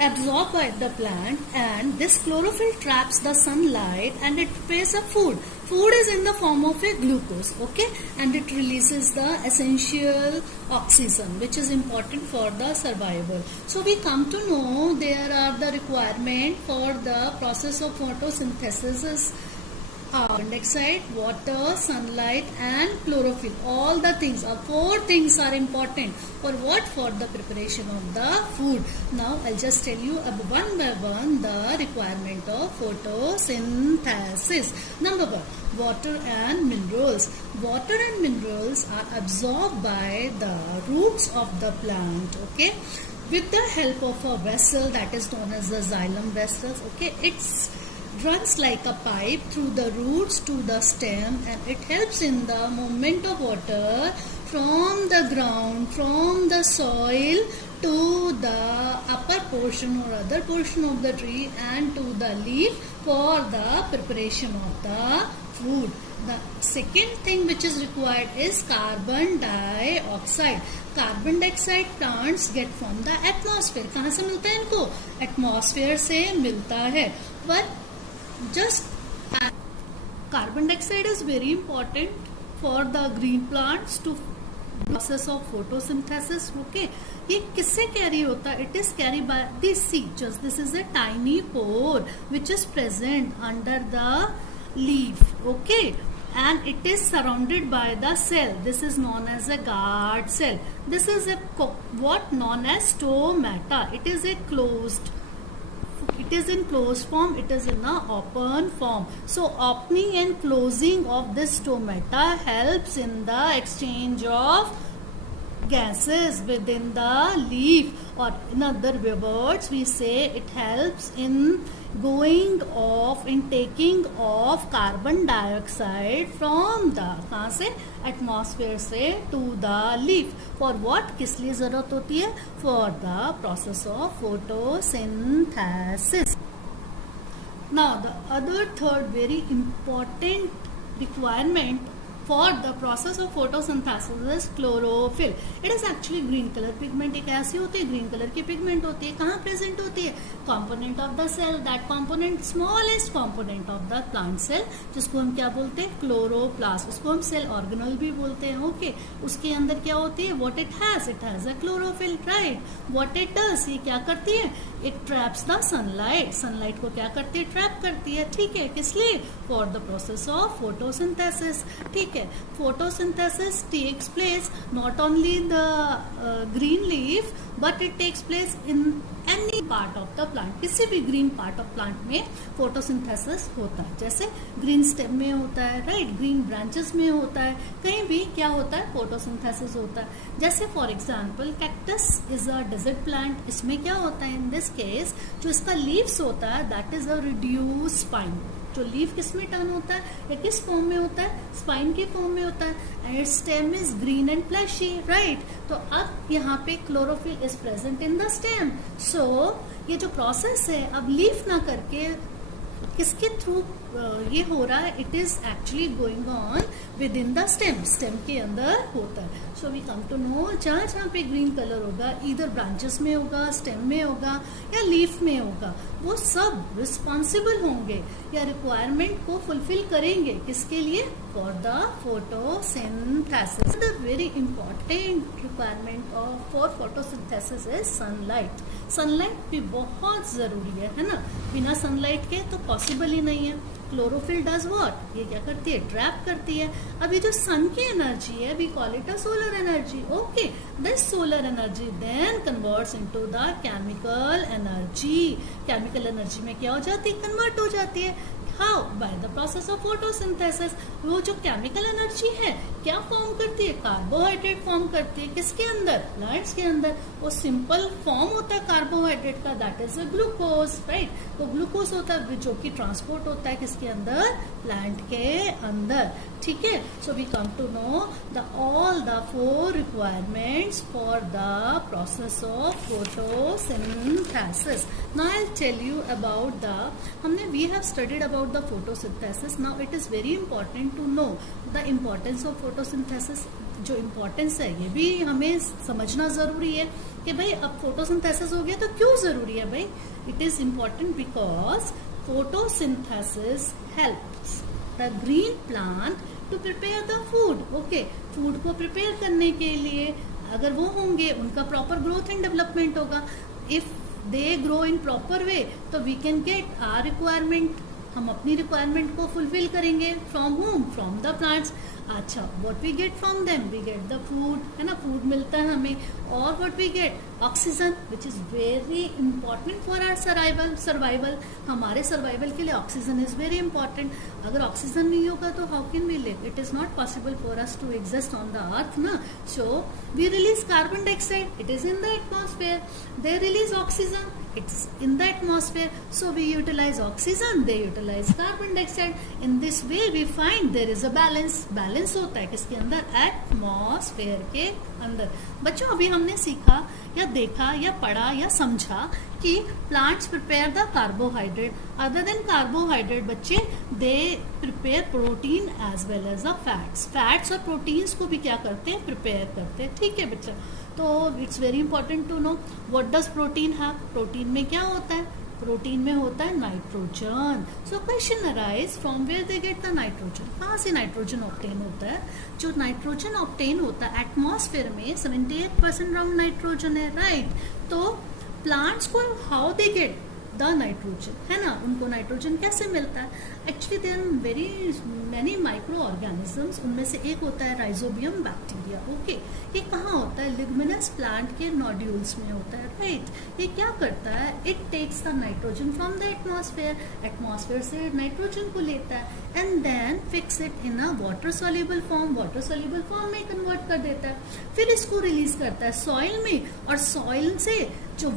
absorbed by the plant, and this chlorophyll traps the sunlight and it prepares a food. Food is in the form of a glucose, okay, and it releases the essential oxygen which is important for the survival. So we come to know there are the requirement for the process of photosynthesis is carbon dioxide, water, sunlight and chlorophyll. All the things, four things are important for what? For the preparation of the food. Now I'll just tell you one by one the requirement of photosynthesis. Number one, water and minerals. Water and minerals are absorbed by the roots of the plant, okay, with the help of a vessel that is known as the xylem vessels, okay. It's runs like a pipe through the roots to the stem, and it helps in the movement of water from the ground, from the soil to the upper portion or other portion of the tree and to the leaf for the preparation of the food. The second thing which is required is carbon dioxide. Carbon dioxide plants get from the atmosphere. कहाँ से मिलता है इनको? Atmosphere से मिलता है. But just carbon dioxide is very important for the green plants to process of photosynthesis, okay. ये किससे कैरी होता है? It is carried by the seed. Just this is a tiny pore which is present under the leaf, okay, and it is surrounded by the cell. This is known as a guard cell. This is a what known as stomata. It is a closed. It is in closed form, it is in a open form. So opening and closing of this stomata helps in the exchange of gases within the leaf, or in other words we say it helps in going off, in taking off carbon dioxide from the कहाँ से? Atmosphere से to the leaf. For what? किस लिए जरूरत होती है? For the process of photosynthesis. Now the other third very important requirement for the process of photosynthesis is chlorophyll. It is actually green color pigment. एक ऐसी होती है, green color की pigment होती है. कहाँ present होती है? Component of the cell. That component, smallest component of the plant cell, जिसको हम क्या बोलते हैं? Chloroplast. उसको हम cell organelle भी बोलते हैं, okay. उसके अंदर क्या होती है? What it has? It has a chlorophyll, right? What it does? ये क्या करती है? It traps the sunlight. Sunlight को क्या करती है? Trap करती है, ठीक है. किस लिए? For the process of photosynthesis, ठीक है. Photosynthesis takes place not only in the green leaf, but it takes place in any part of the plant. किसी भी green part of plant में photosynthesis होता है. जैसे green stem में होता है, right? Green branches में होता है. कहीं भी क्या होता है? photosynthesis होता है. जैसे for example cactus is a desert plant. इसमें क्या होता है? In this case जो इसका leaves होता है that is a reduced spine. जो लीफ किस में टर्न होता है या किस फॉर्म में होता है? स्पाइन के फॉर्म में होता है. And stem is green and fleshy, right. तो अब यहाँ पे chlorophyll is present in the stem. So ये जो प्रोसेस है अब लीफ ना करके किसके थ्रू ये हो रहा है? It is actually going on within the stem. Stem के अंदर होता है. So we come to know जहाँ जहाँ पे ग्रीन कलर होगा, इधर ब्रांचेस में होगा, स्टेम में होगा या लीफ में होगा, वो सब रिस्पॉन्सिबल होंगे या रिक्वायरमेंट को फुलफिल करेंगे. किसके लिए? For the photosynthesis. The very important requirement for photosynthesis is sunlight. Sunlight भी बहुत जरूरी है ना. बिना सनलाइट के तो पॉसिबल ही नहीं है. Chlorophyll does what? ये क्या करती है? ट्रैप करती है. अभी जो सन की एनर्जी है, we call it a solar energy, okay. This solar energy then converts into the chemical energy. Chemical energy में क्या हो जाती है? कन्वर्ट हो जाती है. How? By the process of photosynthesis. वो जो केमिकल एनर्जी है क्या फॉर्म करती है? कार्बोहाइड्रेट फॉर्म करती है. किसके अंदर? प्लांट्स के अंदर. वो सिंपल फॉर्म होता है कार्बोहाइड्रेट का, दैट इज ग्लूकोज, राइट. तो ग्लूकोज होता है जो कि ट्रांसपोर्ट होता है किसके अंदर? प्लांट के अंदर, ठीक है. So we come to know the all the 4 requirements for the process of photosynthesis. Now I will tell you about the, हमने we have studied about the photosynthesis. Now it is very important to know the importance of photosynthesis. जो importance है ये भी हमें समझना ज़रूरी है कि भाई अब फोटोसिंथेसिस हो गया तो क्यों ज़रूरी है भाई. It is important because photosynthesis helps the green plant to prepare the food. Okay, food को प्रिपेयर करने के लिए अगर वो होंगे उनका प्रॉपर ग्रोथ एंड डेवलपमेंट होगा. If they grow in proper way तो we can get our requirement, हम अपनी रिक्वायरमेंट को फुलफिल करेंगे. From home, from the plants. अच्छा, what we get from them, we get the food, है ना, food मिलता है हमें. और what we get oxygen, which is very important for our survival. हमारे सर्वाइवल के लिए ऑक्सीजन इज़ वेरी इंपॉर्टेंट. अगर ऑक्सीजन नहीं होगा तो how can we live. It is not possible for us to exist on the earth ना. So we release carbon dioxide, it is in the atmosphere. They release oxygen, it's in the atmosphere, so we utilize oxygen, they utilize carbon dioxide. In this way we find there is a balance होता है किसके अंदर, atmosphere के अंदर. बच्चों अभी हमने सीखा या देखा या पढ़ा या समझा कि plants prepare the carbohydrate. Other than carbohydrate बच्चे they prepare protein as well as the fats और प्रोटीन्स को भी क्या करते हैं, प्रिपेयर करते हैं. ठीक है बच्चा, तो it's very important to know what does protein have. Protein में क्या होता है, प्रोटीन में होता है nitrogen. So question arise from where they get the nitrogen. कहाँ से नाइट्रोजन ऑब्टेन होता है. जो नाइट्रोजन ऑब्टेन होता है एटमॉस्फेयर में 78% राउंड नाइट्रोजन है, राइट. तो प्लांट्स को how they get the nitrogen, है ना, उनको नाइट्रोजन कैसे मिलता है. Actually there are very many microorganisms. उनमें से एक होता है राइजोबियम बैक्टीरिया. ओके, ये कहाँ होता है, लिग्मिनस प्लांट के नोड्यूल्स में होता है, राइट. ये क्या करता है, it takes the nitrogen from the atmosphere से नाइट्रोजन को लेता है and then fix it in a water soluble form में कन्वर्ट कर देता है. फिर इसको रिलीज करता है सॉइल में, और सॉइल से जो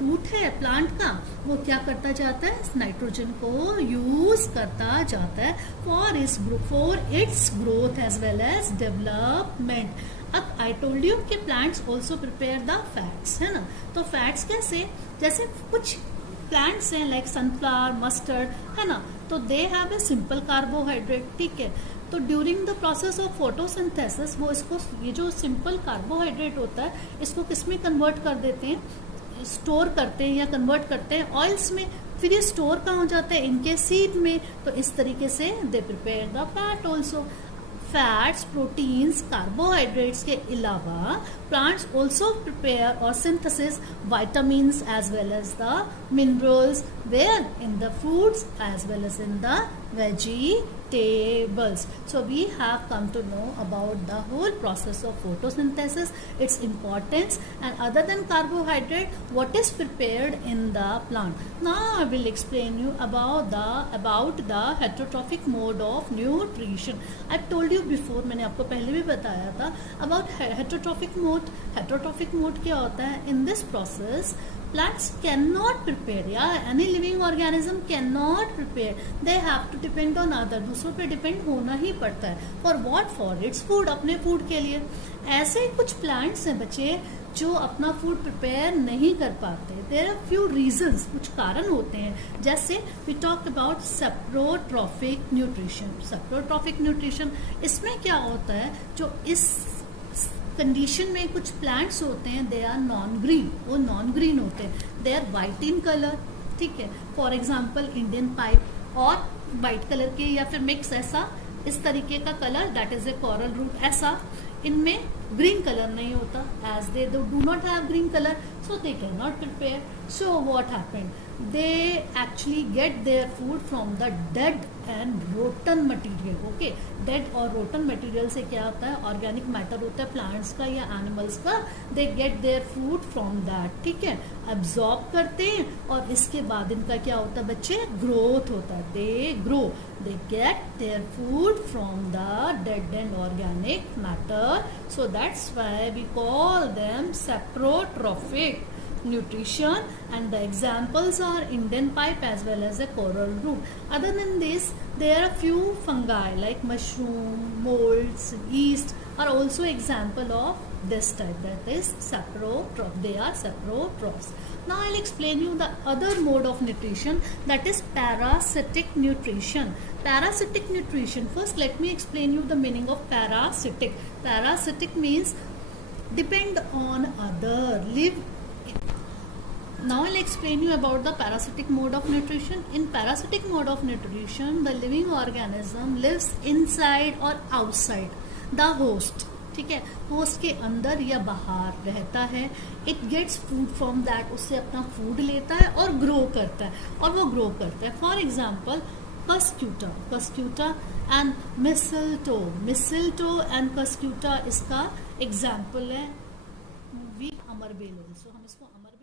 रूट है प्लांट का वो क्या करता जाता है, नाइट्रोजन को यूज करता जाता है for its growth as well as development. अब आई टोल्ड यू कि plants also prepare the fats, है ना. तो फैट्स कैसे, जैसे कुछ प्लांट्स हैं लाइक सनफ्लावर, मस्टर्ड, है ना, तो they have a simple carbohydrate. ठीक है, तो during the process of photosynthesis वो इसको, ये जो सिंपल कार्बोहाइड्रेट होता है इसको किस में कन्वर्ट कर देते हैं, स्टोर करते हैं या कन्वर्ट करते हैं ऑयल्स में. फिर ये स्टोर कहाँ हो जाता है, इनके सीड में. तो इस तरीके से they prepare the fat also. Fats, proteins, carbohydrates के अलावा प्लांट्स ऑल्सो प्रिपेयर और synthesis vitamins as well as the minerals where in the fruits as well as in the vegetables. So we have come to know about the whole process of photosynthesis, its importance, and other than carbohydrate, what is prepared in the plant. Now I will explain you about the heterotrophic mode of nutrition. I told you before, मैंने आपको पहले भी बताया था about heterotrophic mode. Heterotrophic mode क्या होता है, in this process plants cannot prepare, yeah, any living organism cannot prepare, they have to depend on other, दूसरों पे डिपेंड होना ही पड़ता है. for what, for its food, अपने फूड के लिए. ऐसे कुछ प्लांट्स हैं बच्चे जो अपना फूड प्रिपेयर नहीं कर पाते. देयर आर फ्यू रीजंस, कुछ कारण होते हैं. जैसे we talk about saprotrophic nutrition. Saprotrophic nutrition इसमें क्या होता है, जो इस कंडीशन में कुछ प्लांट्स होते हैं दे आर नॉन ग्रीन, वो नॉन ग्रीन होते हैं, they are white in colour. ठीक है, फॉर एग्जाम्पल इंडियन पाइप, और वाइट कलर के या फिर मिक्स ऐसा इस तरीके का colour, that is a coral root. ऐसा इनमें ग्रीन कलर नहीं होता, as they do not have green colour, so they can not prepare. So what happened, they actually get their food from the dead and rotten material. Okay, dead और rotten material से क्या होता है, organic matter होता है plants का या animals का, they get their food from that. ठीक है, absorb करते हैं और इसके बाद इनका क्या होता है बच्चे, growth होता है, they grow, they get their food from the dead and organic matter. So that's why we call them saprotrophic nutrition, and the examples are Indian pipe as well as a coral root. Other than this, there are few fungi like mushroom, molds, yeast are also example of this type, that is saprotroph. They are saprotrophs. Now I'll explain you the other mode of nutrition, that is parasitic nutrition. Parasitic nutrition. First, let me explain you the meaning of parasitic. Parasitic means depend on other, live. Now I'll explain you about the parasitic mode of nutrition. In parasitic mode of nutrition, the living organism lives inside or outside the host. ठीक है, host के अंदर या बाहर रहता है. It gets food from that, उससे अपना फूड लेता है और ग्रो करता है, और वो ग्रो करता है. For example cuscuta and mistletoe and cuscuta इसका एग्जाम्पल है. मूवी अमर बेल, सो हम इसको अमर